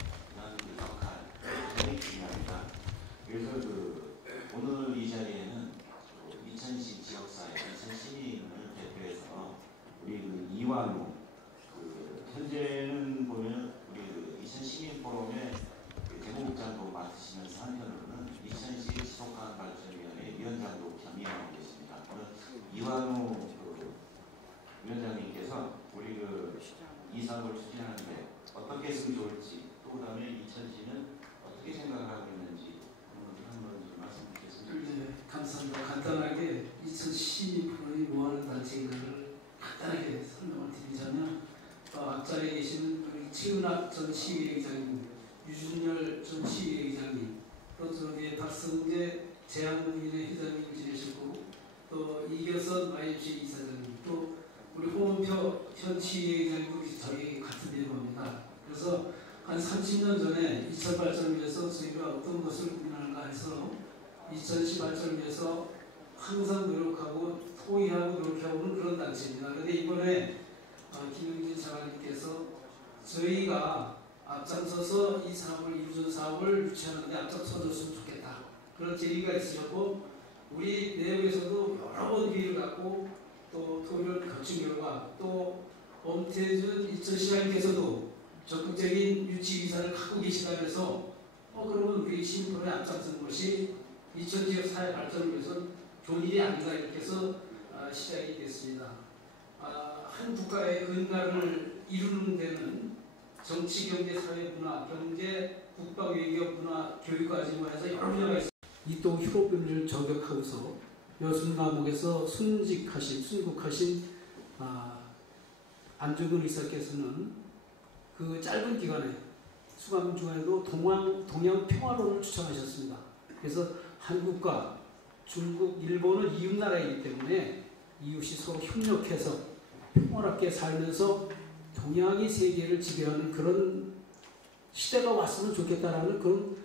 역할 굉장히 중요합니다. 그래서 오늘 이 자리에는 이천시 지역 사회, 이천 시민을 대표해서 우리 이완우 현재는 보면 우리 이천 시민 포럼의 대목장도 맡으시면서 한편으로는 이천시 지속가능 발전위원회 위원장도 겸임하고 계십니다. 이완우 위원장님께서 우리 이 사업을 추진하는데 어떻게 했으면 좋을지 또 그다음에 이천시는 어떻게 생각을 하고 있는지 한번 말씀 드리겠습니다. 네, 감사합니다. 간단하게 이천시 포럼이 뭐하는 단체인가를 간단하게 설명을 드리자면 앞자리에 계시는 우리 최은학 전 시의회장님, 유준열 전 시의회장님, 또 저기 박성재 제한국민회 회장님 지내셨고 또 이겨선 IMC 이사장님, 또 우리 홍은표 현 시의회장님도 저희 같은 내부입니다. 그래서 한 30년 전에 이천 발전을 위해서 저희가 어떤 것을 고민하는가 해서 이천시 발전을 위해서 항상 노력하고 토의하고 노력해오는 그런 단체입니다. 그런데 이번에 김용진 장관님께서 저희가 앞장서서 이 사업을 일루전 사업을 유치하는데 앞장서줬으면 좋겠다 그런 계기가 있으셨고 우리 내부에서도 여러 번 기회를 갖고 또 토의를 거친 결과 또 엄태준 이천시장님께서도 적극적인 유치 의사를 갖고 계시다면서 그러면 우리 시민프로에 앞장서는 것이 이천지역 사회 발전을 위해서 좋은 일이 아닌가 이렇게 해서 시작이 됐습니다. 한 국가의 근간을 이루는 데는 정치, 경제, 사회, 문화, 경제, 국방, 외교, 문화, 교육까지 해서 여러 분야가 있습니다. 이 또 휴로비를 저격하고서 여순 감옥에서 순국하신 안중근 의사께서는 그 짧은 기간에 수감 중에도 동양 평화론을 추천하셨습니다. 그래서 한국과 중국, 일본은 이웃나라이기 때문에 이웃이 서로 협력해서 평화롭게 살면서 동양이 세계를 지배하는 그런 시대가 왔으면 좋겠다라는 그런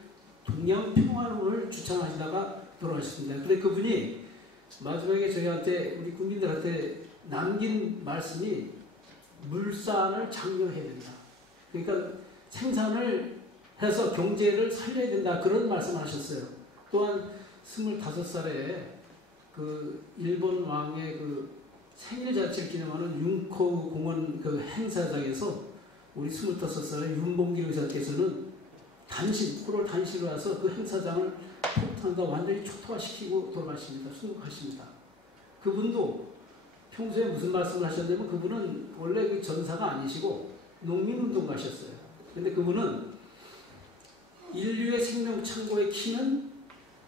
동양 평화론을 추천하시다가 돌아가셨습니다. 그런데 그분이 마지막에 저희한테 우리 국민들한테 남긴 말씀이 물산을 장려해야 된다. 그러니까 생산을 해서 경제를 살려야 된다. 그런 말씀을 하셨어요. 또한 25살에 그 일본 왕의 그 생일 자체를 기념하는 윤코 공원 그 행사장에서 우리 25살의 윤봉길 의사께서는 단신, 9월 단신으로 와서 그 행사장을 폭탄과 완전히 초토화시키고 돌아가십니다. 순국하십니다. 그분도 평소에 무슨 말씀을 하셨냐면 그분은 원래 그 전사가 아니시고 농민운동가셨어요. 근데 그분은 인류의 생명 창고의 키는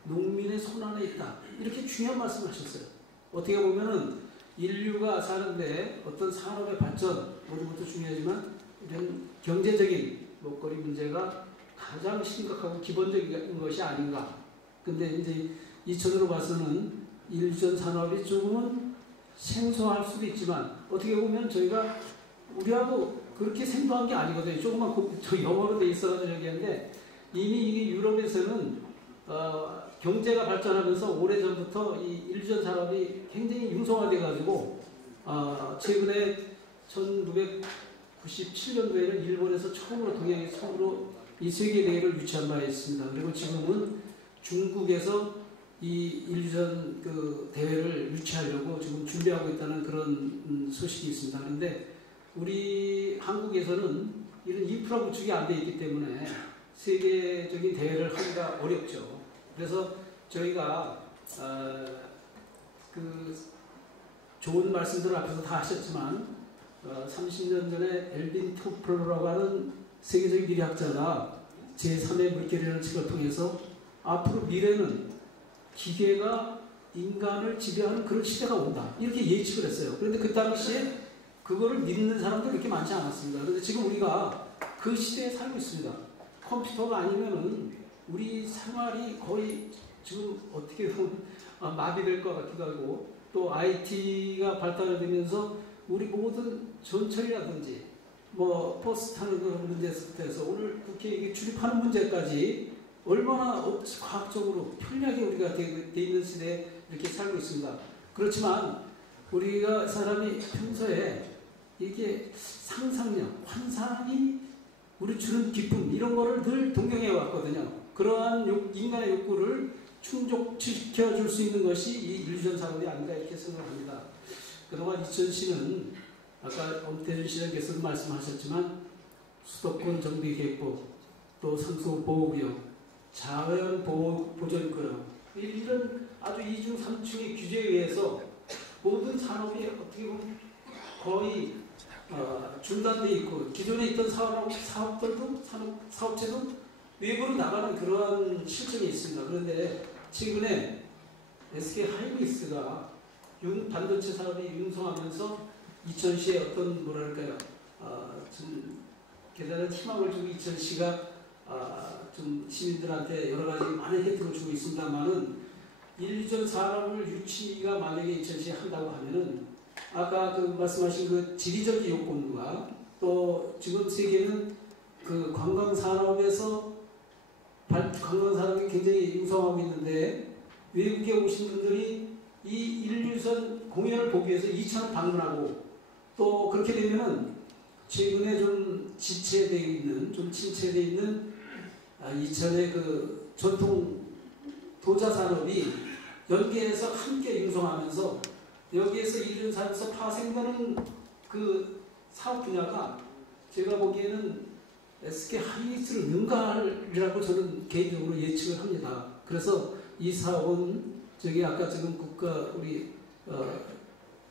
농민의 손 안에 있다. 이렇게 중요한 말씀을 하셨어요. 어떻게 보면은 인류가 사는데 어떤 산업의 발전, 모든 것도 중요하지만 이런 경제적인 먹거리 문제가 가장 심각하고 기본적인 것이 아닌가. 근데 이제 이천으로 봐서는 일루전 산업이 조금은 생소할 수도 있지만 어떻게 보면 저희가 우리하고 그렇게 생소한 게 아니거든요. 조금만 저 영어로 돼 있어가지고 얘기하는데 이미 이게 유럽에서는 경제가 발전하면서 오래전부터 이 일루전 산업이 굉장히 융성화돼가지고 최근에 1997년도에는 일본에서 처음으로 동양에서 처음으로 이 세계대회를 유치한 바 있습니다. 그리고 지금은 중국에서 이 인류전 그 대회를 유치하려고 지금 준비하고 있다는 그런 소식이 있습니다. 그런데 우리 한국에서는 이런 인프라 구축이 안 돼 있기 때문에 세계적인 대회를 하기가 어렵죠. 그래서 저희가 그 좋은 말씀들 앞에서 다 하셨지만 30년 전에 엘빈 토플러라고 하는 세계적인 미래학자가 제3의 물결이라는 책을 통해서 앞으로 미래는 기계가 인간을 지배하는 그런 시대가 온다 이렇게 예측을 했어요. 그런데 그 당시에 그거를 믿는 사람도 그렇게 많지 않았습니다. 그런데 지금 우리가 그 시대에 살고 있습니다. 컴퓨터가 아니면은 우리 생활이 거의 지금 어떻게 보면 마비될 것 같기도 하고, 또 IT가 발달되면서 우리 모든 전철이라든지 뭐 버스 타는 그런 문제부터 해서 오늘 국회에 출입하는 문제까지 얼마나 과학적으로 편리하게 우리가 돼 있는 시대에 이렇게 살고 있습니다. 그렇지만 우리가 사람이 평소에 이게 상상력, 환상이 우리 주는 기쁨 이런 거를 늘 동경해 왔거든요. 그러한 인간의 욕구를 충족시켜 줄 수 있는 것이 이 인류전 산업이 아닌가 이렇게 생각합니다. 그동안 이천시는 아까 엄태준 시장께서도 말씀하셨지만 수도권 정비계획법, 또 상수보호구역, 자연보전구역 이런 아주 이중 삼중의 규제에 의해서 모든 산업이 어떻게 보면 거의 중단돼 있고 기존에 있던 사업들도 사업체도 외부로 나가는 그러한 실정이 있습니다. 그런데 최근에 SK 하이닉스가 반도체 사업이 융성하면서 이천시에 어떤 뭐랄까요 좀 대단한 희망을 주고 이천시가 좀 시민들한테 여러 가지 많은 혜택을 주고 있습니다만은 인류전 산업을 유치가 만약에 이천시에 한다고 하면은 아까 그 말씀하신 그 지리적인 요건과 또 지금 세계는 그 관광 산업에서 관광 산업이 굉장히 융성하고 있는데 외국에 오신 분들이 이 인류전 공연을 보기 위해서 이천을 방문하고 또 그렇게 되면은 최근에 좀 지체되어 있는 좀 침체되어 있는 이천의 그 전통 도자 산업이 연계해서 함께 융성하면서 여기에서 인류전 산업에서 파생되는 그 사업 분야가 제가 보기에는 SK 하이닉스를 능가하리라고 저는 개인적으로 예측을 합니다. 그래서 이 사업은 저기 아까 지금 국가 우리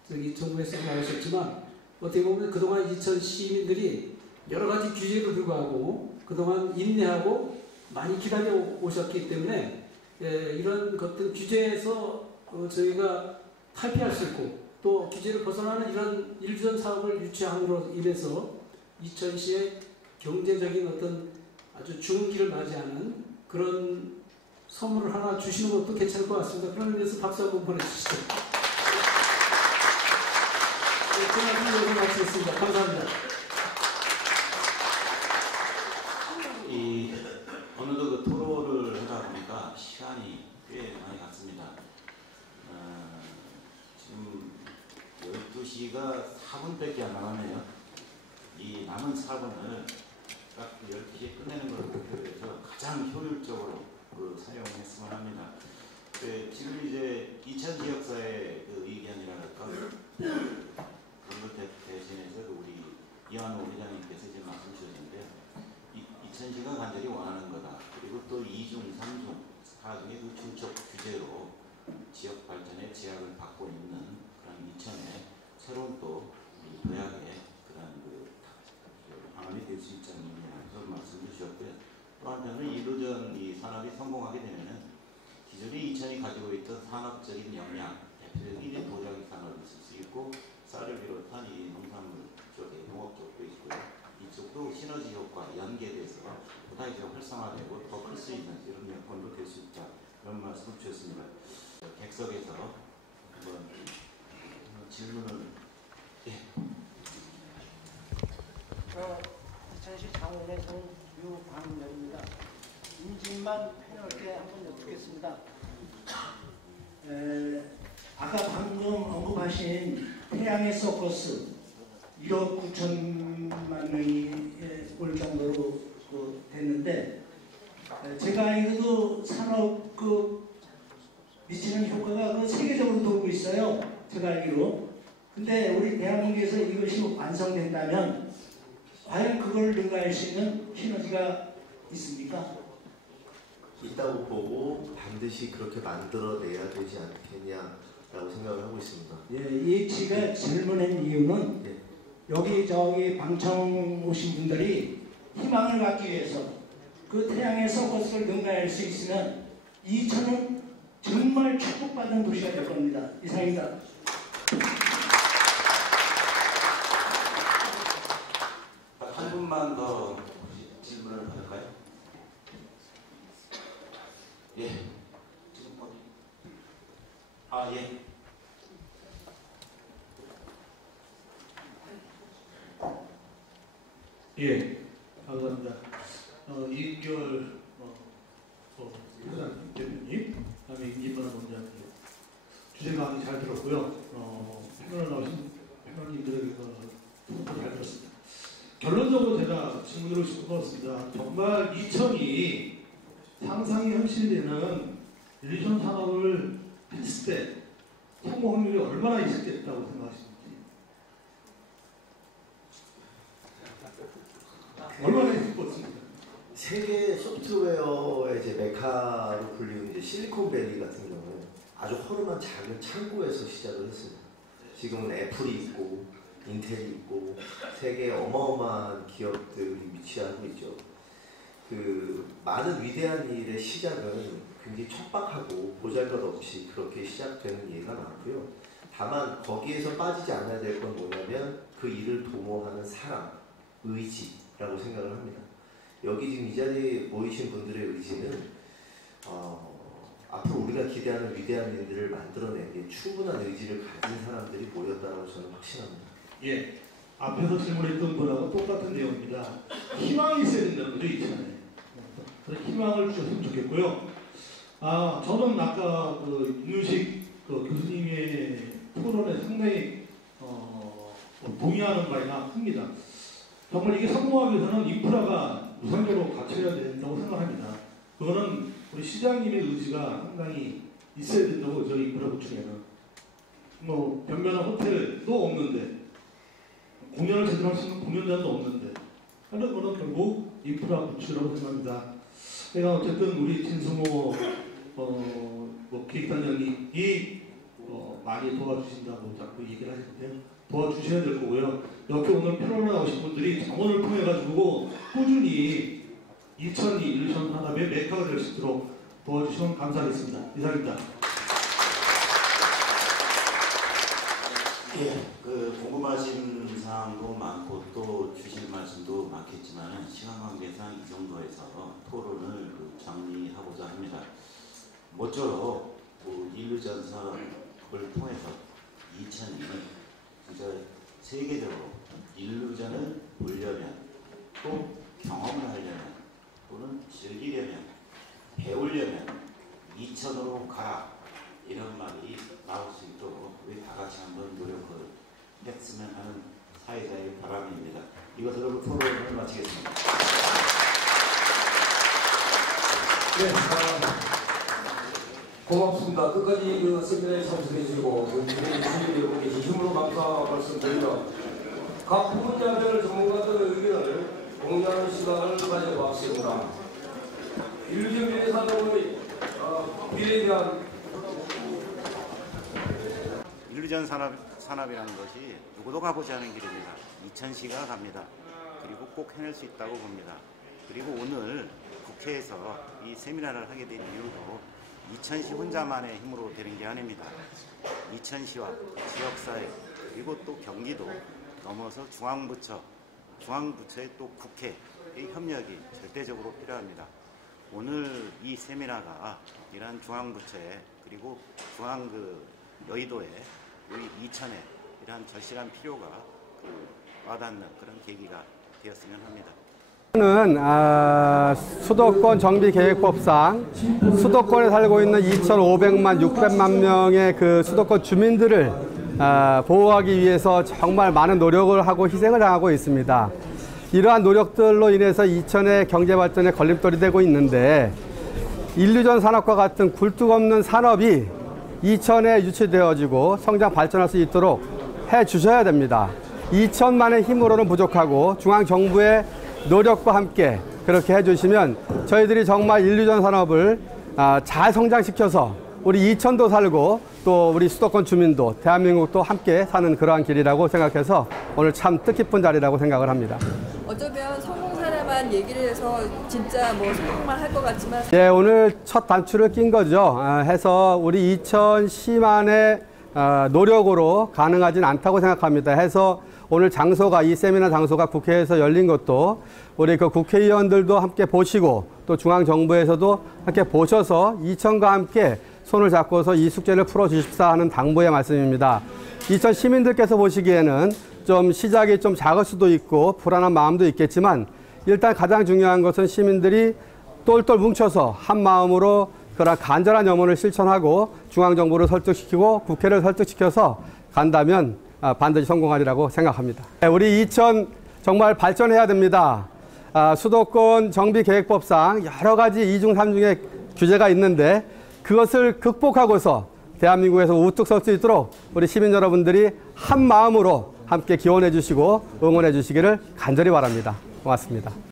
저기 정부에서 나오셨지만 어떻게 보면 그동안 이천 시민들이 여러 가지 규제에도 불구하고 그동안 인내하고 많이 기다려 오셨기 때문에 이런 것들 규제에서 저희가 탈피할 수 있고 또 규제를 벗어나는 이런 인류전 사업을 유치함으로 인해서 이천시의 경제적인 어떤 아주 좋은 길을 맞이하는 그런 선물을 하나 주시는 것도 괜찮을 것 같습니다. 그런 의미에서 박수 한번 보내주시죠. 제 말씀 여기서 마치겠습니다. 감사합니다. 어느덧 그 토론을 하다 보니까 시간이 꽤 많이 갔습니다. 지금 12시가 4분밖에 안 남았네요. 이 남은 4분을 딱 12시에 끝내는 걸 목표로 해서 가장 효율적으로 사용했으면 합니다. 지금 이제 이천 지역사의 그 의견이랄까 그런 것 대신해서 우리 이완호 회장님께서 이제 말씀 주셨는데 이천시가 간절히 원하는 거다. 그리고 또 2중, 3중, 4중의 그 중첩 규제로 지역 발전에 제약을 받고 있는 그런 이천의 새로운 또 도약의 그런 방안이 될 수 있지 않느냐 그런 말씀을 주셨고요. 또 한편으로는 인류전 이 산업이 성공하게 되면은 기존의 이천이 가지고 있던 산업적인 역량, 대표적인 도자기 산업이 있을 수 있고 쌀을 비롯한 이 농산물 쪽에 농업 쪽도 있고요. 이쪽도 시너지 효과 연계돼서 보다 이제 활성화되고 더 클 수 있는 이런 여건도 될 수 있다. 그런 말씀을 주셨습니다. 객석에서 한번 질문을 이천시 장원에서는 유광렬입니다. 임진만 패널께 한번 여쭙겠습니다. 아까 방금 언급하신 태양의 서커스 1억 9천만 명이 올 정도로 됐는데 제가 알기로도 산업 그 미치는 효과가 그 세계적으로 돌고 있어요. 제가 알기로. 근데 우리 대한민국에서 이것이 완성된다면 과연 그걸 능가할 수 있는 시너지가 있습니까? 있다고 보고 반드시 그렇게 만들어내야 되지 않겠냐라고 생각을 하고 있습니다. 예, 이 제가 질문한 이유는 예. 여기 저기 방청 오신 분들이 희망을 갖기 위해서 그 태양의 서커스를 능가할 수 있으면 이천은 정말 축복받는 도시가 될 겁니다. 이상입니다. 한 분만 더 질문을 받을까요? 예. 지금 어디? 아, 예. 예, 감사합니다. 이인결 회장 대표님, 그다음에 임진만 원장님 주제 강의 잘 들었고요. 패널 나오신 패널님들에게 토론도 잘 들었습니다. 결론적으로 제가 질문드리고 싶은 것 같습니다. 정말 이천이 상상이 현실되는 일리전 산업을 했을 때 성공 확률이 얼마나 있었겠다고 생각하십니까? 얼마나 있을 것 같습니다. 세계 소프트웨어의 이제 메카로 불리는 이제 실리콘밸리 같은 경우는 아주 허름한 작은 창고에서 시작을 했습니다. 지금은 애플이 있고 인텔이 있고 세계 어마어마한 기업들이 위치하고 있죠. 그 많은 위대한 일의 시작은 굉장히 척박하고 보잘것없이 그렇게 시작되는 예가 많고요. 다만 거기에서 빠지지 않아야 될 건 뭐냐면 그 일을 도모하는 사람, 의지라고 생각을 합니다. 여기 지금 이 자리에 모이신 분들의 의지는 앞으로 우리가 기대하는 위대한 일들을 만들어내기에 충분한 의지를 가진 사람들이 모였다고 저는 확신합니다. 예, 앞에서 질문했던 거하고 똑같은 내용입니다. 희망이 있어야 된다는 거죠, 이천에. 그래서 희망을 주셨으면 좋겠고요. 저는 아까 그 윤식 교수님의 토론에 상당히 동의하는 바가 큽니다. 정말 이게 성공하기 위해서는 인프라가 우선적으로 갖춰야 된다고 생각합니다. 그거는 우리 시장님의 의지가 상당히 있어야 된다고 저희 인프라 구축에는. 뭐 변변한 호텔도 없는데 공연을 제대로 할 수 있는 공연장도 없는데 하는 거는 결국 인프라 구축이라고 생각합니다. 제가 어쨌든 우리 진승호 기획단장님이 많이 도와주신다고 자꾸 얘기를 하시는데요. 도와주셔야 될 거고요. 옆에 오늘 패널에 나오신 분들이 자문을 통해 가지고 꾸준히 2002 일리전 산업의 메카가 될 수 있도록 도와주시면 감사하겠습니다. 이상입니다. 예, 궁금하신 사항도 많고 또 주실 말씀도 많겠지만 시간 관계상 이 정도에서 토론을 정리하고자 합니다. 모쪼록 일루전 사업을 통해서 2002 진짜 세계적으로 일루전을 보려면 또 경험을 하려면 또는 즐기려면 배우려면 2000으로 가라 이런 말이 나올 수 있도록 우리 다 같이 한번 노력을 했으면 하는 사회자의 바람입니다. 이것으로 토론을 마치겠습니다. 네, 고맙습니다. 끝까지 그 세미나에 참석해 주시고 주시는 계신 힘으로 감사 말씀드리며 각 부분자별 전문가들의 의견을 공유하는 시간을 가져봤습니다. 일루전 미래 산업의 미래에 대한 일루전 산업이라는 것이 누구도 가보지 않은 길입니다. 2000시가 갑니다. 그리고 꼭 해낼 수 있다고 봅니다. 그리고 오늘 국회에서 이 세미나를 하게 된 이유도 2000시 혼자만의 힘으로 되는 게 아닙니다. 2000시와 지역사회 그리고 또 경기도 넘어서 중앙부처의 또 국회의 협력이 절대적으로 필요합니다. 오늘 이 세미나가 이러한 중앙부처에 그리고 여의도에 우리 이천에 이러한 절실한 필요가 와닿는 그런 계기가 되었으면 합니다. 는 수도권 정비계획법상 수도권에 살고 있는 2,500만, 600만 명의 그 수도권 주민들을 보호하기 위해서 정말 많은 노력을 하고 희생을 하고 있습니다. 이러한 노력들로 인해서 이천의 경제발전에 걸림돌이 되고 있는데 인류전 산업과 같은 굴뚝 없는 산업이 이천에 유치되어지고 성장 발전할 수 있도록 해 주셔야 됩니다. 이천만의 힘으로는 부족하고 중앙정부의 노력과 함께 그렇게 해주시면 저희들이 정말 인류전 산업을 잘 성장시켜서 우리 이천도 살고 또 우리 수도권 주민도 대한민국도 함께 사는 그러한 길이라고 생각해서 오늘 참 뜻깊은 자리라고 생각을 합니다. 어쩌면 성공 사례만 얘기를 해서 진짜 뭐 성공만 할 것 같지만 네, 오늘 첫 단추를 낀 거죠. 해서 우리 이천시만의 노력으로 가능하진 않다고 생각합니다. 해서 오늘 장소가 이 세미나 장소가 국회에서 열린 것도 우리 그 국회의원들도 함께 보시고 또 중앙정부에서도 함께 보셔서 이천과 함께 손을 잡고서 이 숙제를 풀어주십사 하는 당부의 말씀입니다. 이천 시민들께서 보시기에는 좀 시작이 좀 작을 수도 있고 불안한 마음도 있겠지만 일단 가장 중요한 것은 시민들이 똘똘 뭉쳐서 한 마음으로 그런 간절한 염원을 실천하고 중앙정부를 설득시키고 국회를 설득시켜서 간다면 반드시 성공하리라고 생각합니다. 우리 이천 정말 발전해야 됩니다. 수도권 정비계획법상 여러 가지 2중 3중의 규제가 있는데 그것을 극복하고서 대한민국에서 우뚝 설 수 있도록 우리 시민 여러분들이 한 마음으로 함께 기원해 주시고 응원해 주시기를 간절히 바랍니다. 고맙습니다.